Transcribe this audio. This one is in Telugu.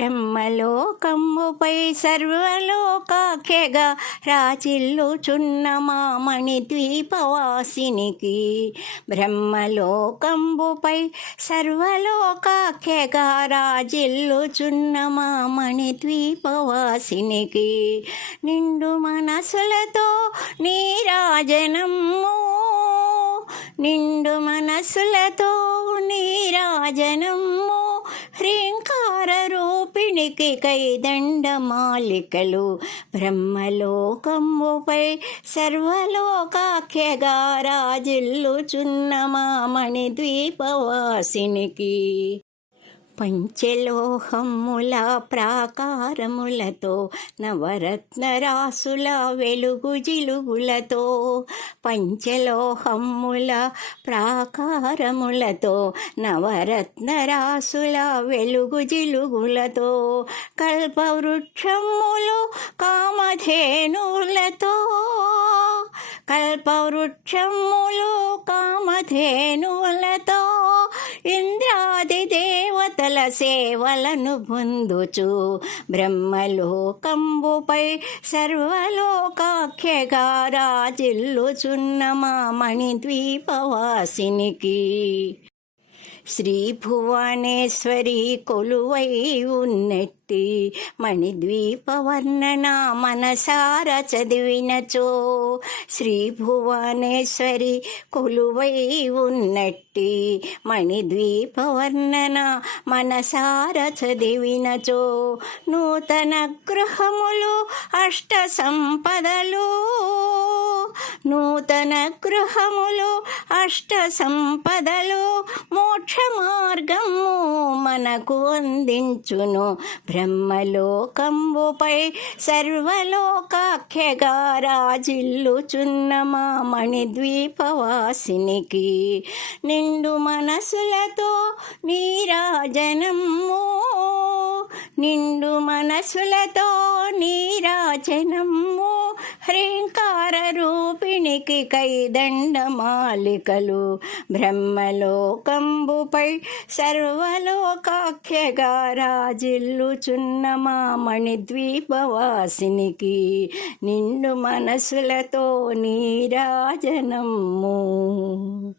బ్రహ్మలోకమ్ముపై సర్వలోకాఖ్యగా రాచిల్లుచున్న మామణి ద్వీపవాసినికి బ్రహ్మలోకంబుపై సర్వలోకాఖ్యగా రాజిల్లుచున్న మామణి ద్వీపవాసినికి నిండు మనసులతో నీరాజనము నిండు మనసులతో నీరాజనము రూపిణికి కైదండమాలికలు. బ్రహ్మలోకముపై సర్వలోకాఖ్యగా రాజిల్లుచున్న మామణి ద్వీపవాసినికి పంచలోహముల ప్రాకారములతో నవరత్నరాసుల వెలుగు జిలుగులతో పంచలోహముల ప్రాకారములతో నవరత్నరాసుల వెలుగు జిలుగులతో కల్పవృక్షములు కామధేనులతో కల్పవృక్షములు కామధేను సేవలను పొందుచు బ్రహ్మలోకంబుపై సర్వలోకాఖ్యగా రాజిల్లుచున్న మా మణి ద్వీపవాసినికి శ్రీ భువనేశ్వరి కొలువై ఉన్నట్టి మణిద్వీపవర్ణన మనసార చదివినచో. శ్రీ భువనేశ్వరి కొలువై ఉన్నట్టి మణిద్వీపవర్ణన మనసార చదివినచో. నూతన గృహములు అష్ట సంపదలు నూతన గృహములు అష్ట సంపదలు మోక్ష మార్గము మనకు అందించును. బ్రహ్మలోకంబుపై సర్వలోకాఖ్యగా రాజిల్లుచున్న మా మణిద్వీపవాసినికి నిండు మనసులతో నీరాజనము. నిండు మనసులతో నీరాజనము. రూపిణికి కైదండమాలికలు బ్రహ్మలోకంబుపై సర్వలోకాఖ్యగా రాజిల్లుచున్న మామణి ద్వీపవాసినికి నిండు మనసులతో నీరాజనము.